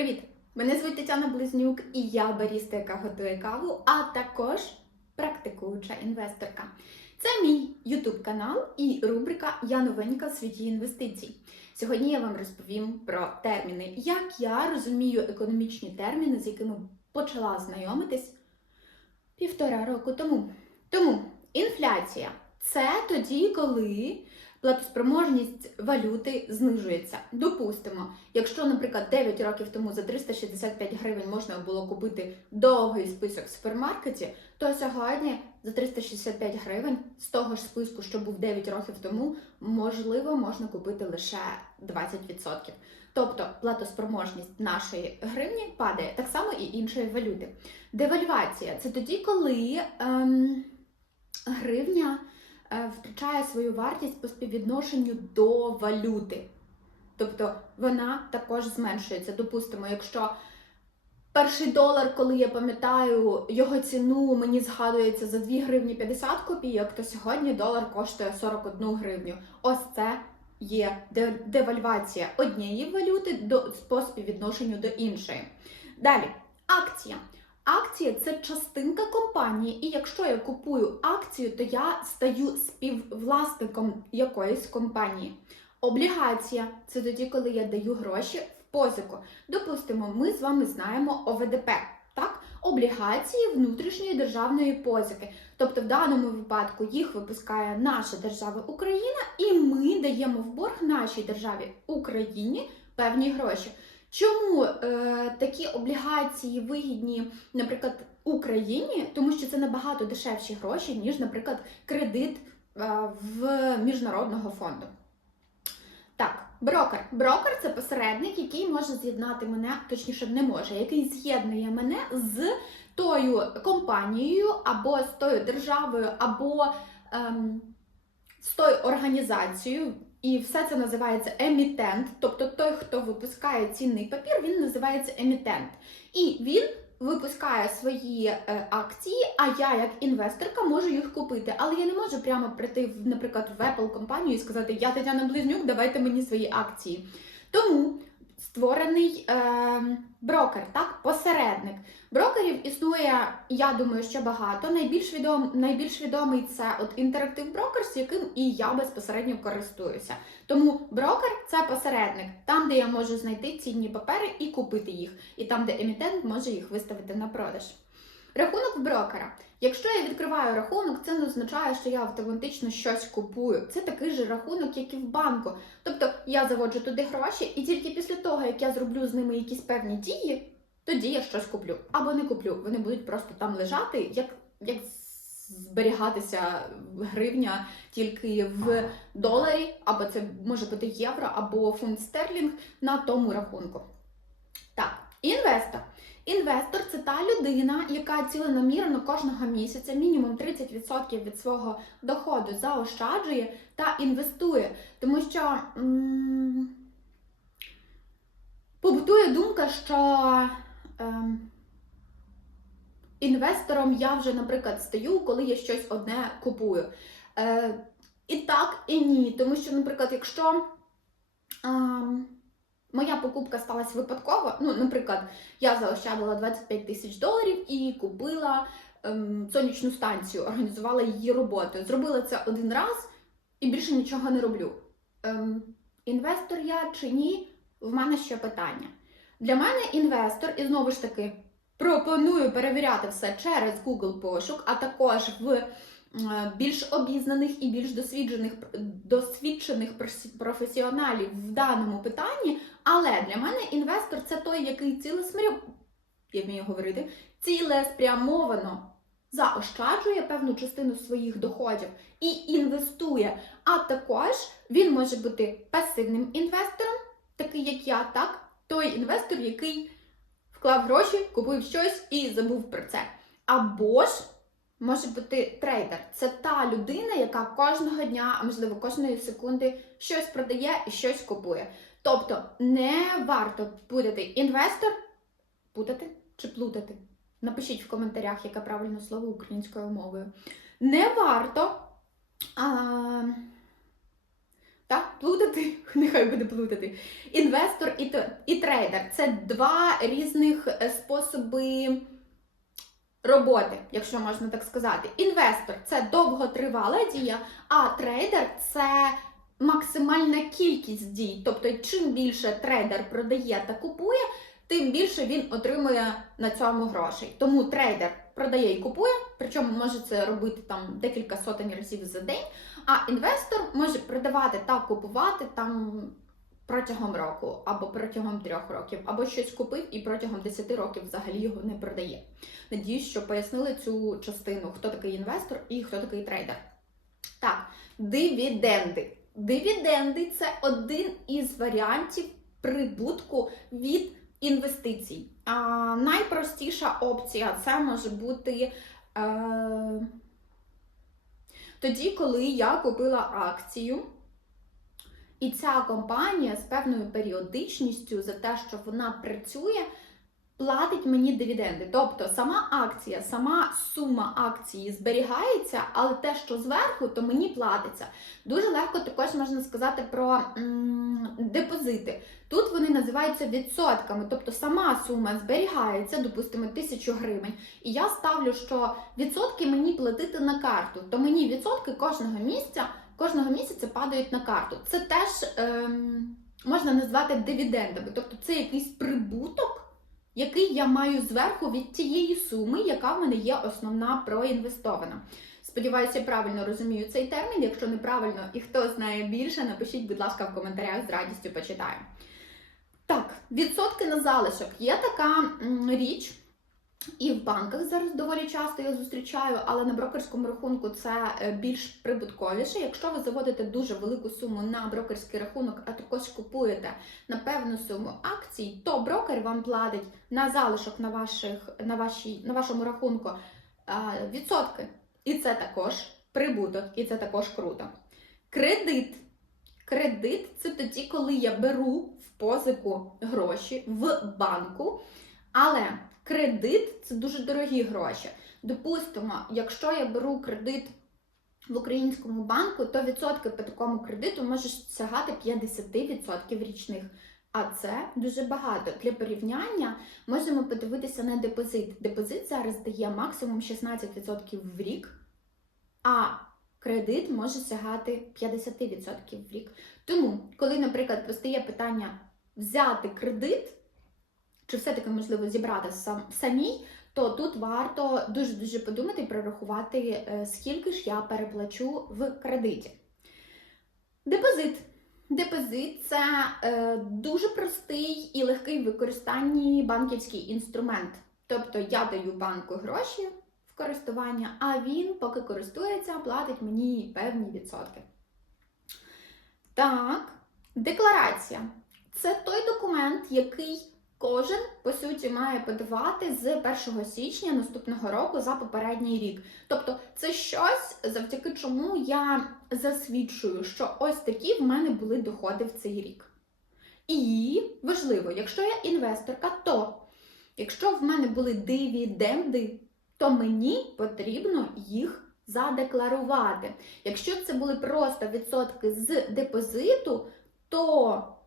Привіт! Мене звуть Тетяна Близнюк і я баріста, яка готує каву, а також практикуюча інвесторка. Це мій YouTube канал і рубрика Я новенька в світі інвестицій. Сьогодні я вам розповім про терміни, як я розумію економічні терміни, з якими почала знайомитись півтора року тому. Тому інфляція це тоді, коли платоспроможність валюти знижується. Допустимо, якщо, наприклад, 9 років тому за 365 гривень можна було купити довгий список в супермаркеті, то сьогодні за 365 гривень з того ж списку, що був 9 років тому, можливо, можна купити лише 20%. Тобто платоспроможність нашої гривні падає так само і іншої валюти. Девальвація це тоді, коли ем, гривня втрачає свою вартість по співвідношенню до валюти. Тобто вона також зменшується. Допустимо, якщо перший долар, коли я пам'ятаю його ціну, мені згадується за 2 гривні 50 копійок, то сьогодні долар коштує 41 гривню. Ось це є девальвація однієї валюти до, по співвідношенню до іншої. Далі, акція. Акція це частинка компанії, і якщо я купую акцію, то я стаю співвласником якоїсь компанії. Облігація це тоді, коли я даю гроші в позику. Допустимо, ми з вами знаємо ОВДП, так? Облігації внутрішньої державної позики. Тобто, в даному випадку їх випускає наша держава Україна, і ми даємо в борг нашій державі Україні певні гроші. Чому е, такі облігації вигідні, наприклад, Україні? Тому що це набагато дешевші гроші, ніж, наприклад, кредит е, в міжнародного фонду. Так, брокер. Брокер це посередник, який може з'єднати мене, точніше, не може, який з'єднує мене з тою компанією, або з тою державою, або ем, з тою організацією. І все це називається емітент, тобто той, хто випускає цінний папір, він називається емітент. І він випускає свої е, акції, а я, як інвесторка, можу їх купити. Але я не можу прямо прийти, в, наприклад, в Apple компанію і сказати, я Тетяна Близнюк, давайте мені свої акції. Тому створений е, брокер, так, посередник. Брокерів існує, я думаю, що багато. Найбільш відом, найбільш відомий це от Interactive Brokers, яким і я безпосередньо користуюся. Тому брокер це посередник, там, де я можу знайти цінні папери і купити їх, і там, де емітент може їх виставити на продаж. Рахунок брокера. Якщо я відкриваю рахунок, це не означає, що я автоматично щось купую. Це такий же рахунок, як і в банку. Тобто я заводжу туди гроші, і тільки після того, як я зроблю з ними якісь певні дії, тоді я щось куплю. Або не куплю. Вони будуть просто там лежати, як, як зберігатися гривня тільки в доларі, або це може бути євро, або фунт стерлінг на тому рахунку. Так, інвестор. Інвестор це та людина, яка ціленамірно кожного місяця мінімум 30% від свого доходу заощаджує та інвестує. Тому що побутує думка, що ем, інвестором я вже, наприклад, стаю, коли я щось одне купую. Е, і так, і ні. Тому що, наприклад, якщо. ем, Моя покупка сталася випадково. Ну, наприклад, я заощадила 25 тисяч доларів і купила ем, сонячну станцію, організувала її роботу. Зробила це один раз і більше нічого не роблю. Ем, інвестор я чи ні? В мене ще питання. Для мене інвестор, і знову ж таки, пропоную перевіряти все через Google пошук, а також в більш обізнаних і більш досвідчених, досвідчених професіоналів в даному питанні. Але для мене інвестор це той, який цілеспрям... я вмію говорити, цілеспрямовано заощаджує певну частину своїх доходів і інвестує. А також він може бути пасивним інвестором, такий як я, так? Той інвестор, який вклав гроші, купив щось і забув про це. Або ж може бути трейдер. Це та людина, яка кожного дня, а можливо кожної секунди щось продає і щось купує. Тобто не варто путати інвестор, путати чи плутати. Напишіть в коментарях, яке правильне слово українською мовою. Не варто а, Так, плутати, нехай буде плутати. Інвестор і, і трейдер це два різних е, способи роботи, якщо можна так сказати. Інвестор це довготривала дія, а трейдер це максимальна кількість дій. Тобто, чим більше трейдер продає та купує, тим більше він отримує на цьому грошей. Тому трейдер продає і купує, причому може це робити там декілька сотень разів за день. А інвестор може продавати та купувати там протягом року, або протягом трьох років, або щось купив і протягом 10 років взагалі його не продає. Надіюсь, що пояснили цю частину, хто такий інвестор і хто такий трейдер. Так, дивіденди. Дивіденди це один із варіантів прибутку від інвестицій. А, найпростіша опція це може бути. Е, тоді, коли я купила акцію, і ця компанія з певною періодичністю за те, що вона працює, платить мені дивіденди. Тобто сама акція, сама сума акції зберігається, але те, що зверху, то мені платиться. Дуже легко також можна сказати про м, депозити. Тут вони називаються відсотками, тобто сама сума зберігається, допустимо, тисячу гривень. І я ставлю, що відсотки мені платити на карту, то мені відсотки кожного місяця, кожного місяця падають на карту. Це теж ем, можна назвати дивідендами, тобто це якийсь прибуток, який я маю зверху від тієї суми, яка в мене є основна проінвестована. Сподіваюся, я правильно розумію цей термін. Якщо неправильно і хто знає більше, напишіть, будь ласка, в коментарях з радістю почитаю. Так, відсотки на залишок. Є така річ, і в банках зараз доволі часто я зустрічаю, але на брокерському рахунку це е, більш прибутковіше. Якщо ви заводите дуже велику суму на брокерський рахунок, а також купуєте на певну суму акцій, то брокер вам платить на залишок на, ваших, на, вашій, на вашому рахунку е, відсотки. І це також прибуток, і це також круто. Кредит. Кредит це тоді, коли я беру в позику гроші в банку, але кредит це дуже дорогі гроші. Допустимо, якщо я беру кредит в українському банку, то відсотки по такому кредиту можуть сягати 50% річних. А це дуже багато. Для порівняння можемо подивитися на депозит. Депозит зараз дає максимум 16% в рік, а кредит може сягати 50% в рік. Тому, коли, наприклад, постає питання взяти кредит, чи все-таки можливо зібрати сам, самій, то тут варто дуже-дуже подумати і прорахувати, е, скільки ж я переплачу в кредиті. Депозит. Депозит це е, дуже простий і легкий в використанні банківський інструмент. Тобто я даю банку гроші в користування, а він, поки користується, платить мені певні відсотки. Так, декларація. Це той документ, який кожен, по суті, має подавати з 1 січня наступного року за попередній рік. Тобто, це щось, завдяки чому я засвідчую, що ось такі в мене були доходи в цей рік. І важливо, якщо я інвесторка, то якщо в мене були дивіденди, то мені потрібно їх задекларувати. Якщо це були просто відсотки з депозиту, то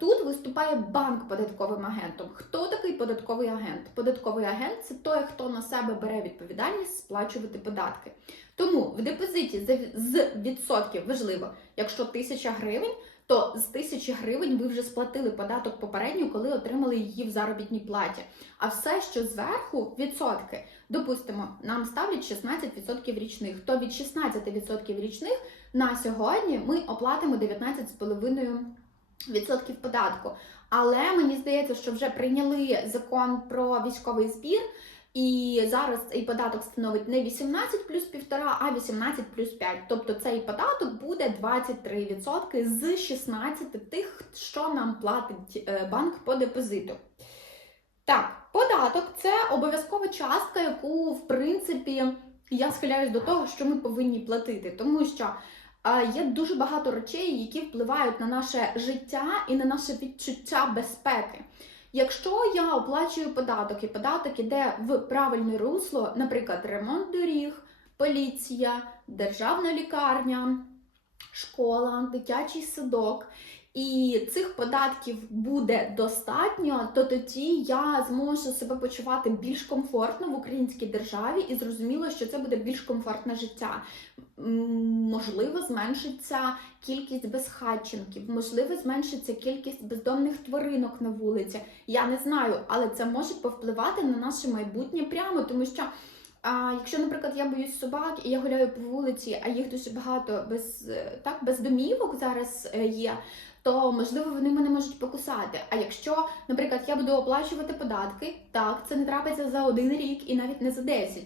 тут виступає банк податковим агентом. Хто такий податковий агент? Податковий агент це той, хто на себе бере відповідальність сплачувати податки. Тому в депозиті з- відсотків важливо, якщо 1000 гривень, то з 1000 гривень ви вже сплатили податок попередньо, коли отримали її в заробітній платі. А все, що зверху, відсотки. Допустимо, нам ставлять 16% річних, то від 16% річних на сьогодні ми оплатимо 19,5% податку. Але мені здається, що вже прийняли закон про військовий збір, і зараз цей податок становить не 18 плюс 1,5, а 18 плюс 5. Тобто цей податок буде 23% з 16 тих, що нам платить е, банк по депозиту. Так, податок це обов'язкова частка, яку, в принципі, я схиляюсь до того, що ми повинні платити, тому що є дуже багато речей, які впливають на наше життя і на наше відчуття безпеки. Якщо я оплачую податок, і податок іде в правильне русло, наприклад, ремонт доріг, поліція, державна лікарня, школа, дитячий садок. І цих податків буде достатньо, то тоді я зможу себе почувати більш комфортно в українській державі і зрозуміло, що це буде більш комфортне життя. Можливо, зменшиться кількість безхатченків, можливо, зменшиться кількість бездомних тваринок на вулиці. Я не знаю, але це може повпливати на наше майбутнє прямо, тому що. А якщо, наприклад, я боюсь собак і я гуляю по вулиці, а їх дуже багато без е, так без домівок зараз е, є, то можливо вони мене можуть покусати. А якщо, наприклад, я буду оплачувати податки, так це не трапиться за один рік і навіть не за 10.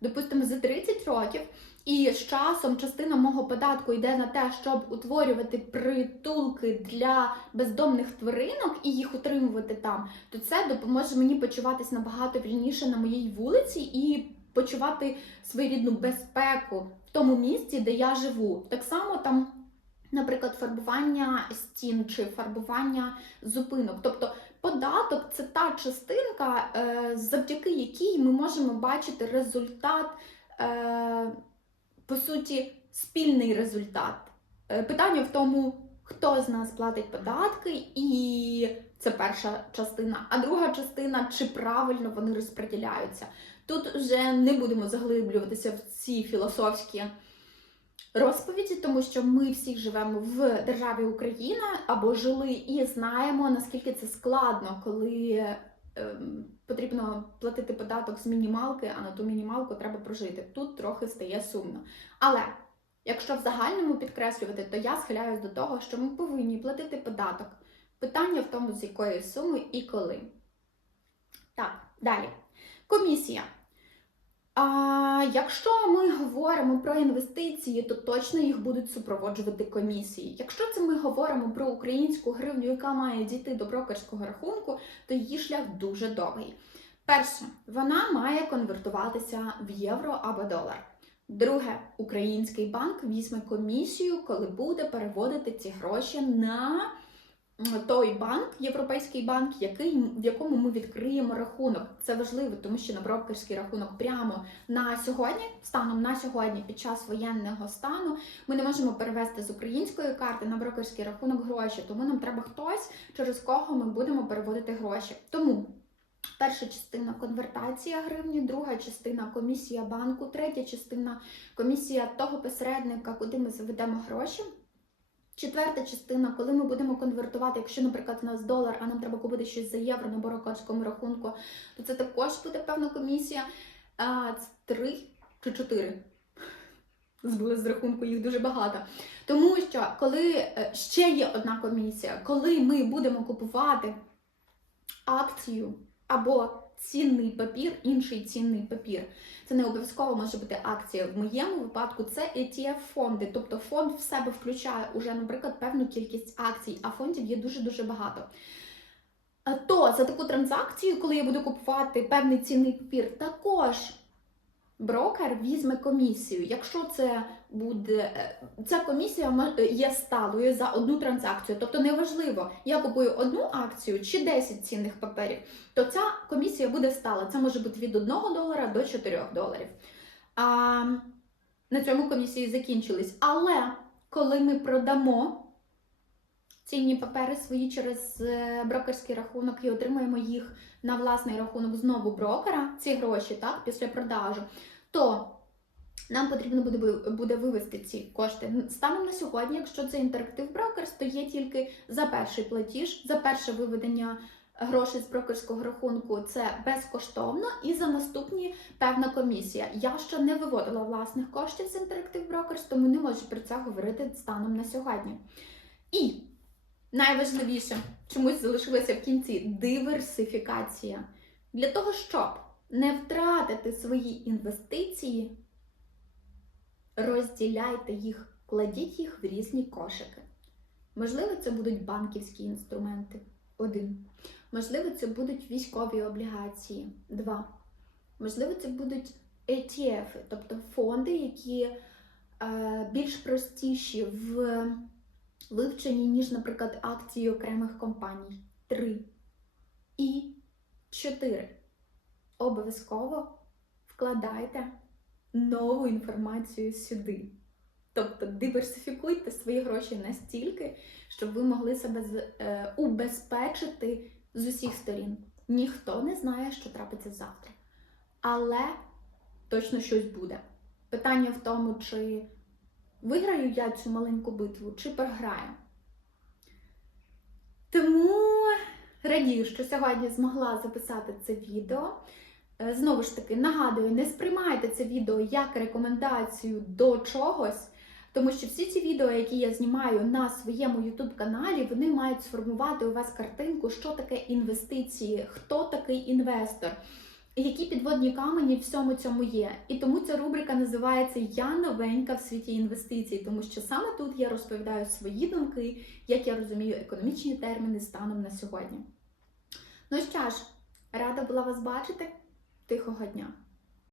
Допустимо, за 30 років, і з часом частина мого податку йде на те, щоб утворювати притулки для бездомних тваринок і їх утримувати там, то це допоможе мені почуватись набагато вільніше на моїй вулиці і почувати своєрідну безпеку в тому місці, де я живу. Так само там, наприклад, фарбування стін чи фарбування зупинок. Тобто податок це та частинка, е, завдяки якій ми можемо бачити результат, е, по суті, спільний результат. Е, Питання в тому, хто з нас платить податки, і це перша частина. А друга частина, чи правильно вони розподіляються. Тут вже не будемо заглиблюватися в ці філософські розповіді, тому що ми всі живемо в державі Україна або жили і знаємо, наскільки це складно, коли ем, потрібно платити податок з мінімалки, а на ту мінімалку треба прожити. Тут трохи стає сумно. Але якщо в загальному підкреслювати, то я схиляюсь до того, що ми повинні платити податок. Питання в тому, з якої суми і коли. Так, далі. Комісія. А якщо ми говоримо про інвестиції, то точно їх будуть супроводжувати комісії. Якщо це ми говоримо про українську гривню, яка має дійти до брокерського рахунку, то її шлях дуже довгий. Перше, вона має конвертуватися в євро або долар. Друге, український банк візьме комісію, коли буде переводити ці гроші на той банк, європейський банк, який, в якому ми відкриємо рахунок. Це важливо, тому що на брокерський рахунок прямо на сьогодні, станом на сьогодні, під час воєнного стану, ми не можемо перевести з української карти на брокерський рахунок гроші. Тому нам треба хтось, через кого ми будемо переводити гроші. Тому. Перша частина конвертація гривні, друга частина комісія банку, третя частина комісія того посередника, куди ми заведемо гроші. Четверта частина, коли ми будемо конвертувати, якщо, наприклад, у нас долар, а нам треба купити щось за євро на брокерському рахунку, то це також буде певна комісія. А, це три чи чотири. Збили з рахунку, їх дуже багато. Тому що коли е, ще є одна комісія, коли ми будемо купувати акцію або цінний папір, інший цінний папір. Це не обов'язково може бути акція. В моєму випадку це ETF-фонди, тобто фонд в себе включає уже, наприклад, певну кількість акцій, а фондів є дуже-дуже багато. А То за таку транзакцію, коли я буду купувати певний цінний папір, також брокер візьме комісію. Якщо це буде е, ця комісія мо- є сталою за одну транзакцію, тобто неважливо, я купую одну акцію чи 10 цінних паперів, то ця комісія буде стала. Це може бути від 1 долара до 4 доларів. А на цьому комісії закінчились. Але коли ми продамо цінні папери свої через е, брокерський рахунок і отримаємо їх на власний рахунок знову брокера, ці гроші, так, після продажу, то нам потрібно буде, буде вивести ці кошти. Станом на сьогодні, якщо це інтерактив брокерс, то є тільки за перший платіж, за перше виведення грошей з брокерського рахунку це безкоштовно, і за наступні певна комісія. Я ще не виводила власних коштів з інтерактив брокерс, тому не можу про це говорити станом на сьогодні. І найважливіше, чомусь залишилося в кінці диверсифікація. Для того, щоб не втратити свої інвестиції, розділяйте їх, кладіть їх в різні кошики. Можливо, це будуть банківські інструменти. Один. Можливо, це будуть військові облігації. Два. Можливо, це будуть ETF, тобто фонди, які е, більш простіші в вивченні, ніж, наприклад, акції окремих компаній. Три. І чотири. Обов'язково вкладайте нову інформацію сюди. Тобто диверсифікуйте свої гроші настільки, щоб ви могли себе е, убезпечити з усіх сторін. Ніхто не знає, що трапиться завтра. Але точно щось буде. Питання в тому, чи виграю я цю маленьку битву, чи програю. Тому радію, що сьогодні змогла записати це відео. Е, Знову ж таки, нагадую, не сприймайте це відео як рекомендацію до чогось, тому що всі ці відео, які я знімаю на своєму YouTube каналі, вони мають сформувати у вас картинку, що таке інвестиції, хто такий інвестор, які підводні камені в всьому цьому є. І тому ця рубрика називається Я новенька в світі інвестицій, тому що саме тут я розповідаю свої думки, як я розумію економічні терміни станом на сьогодні. Ну що ж, рада була вас бачити. Тихого дня!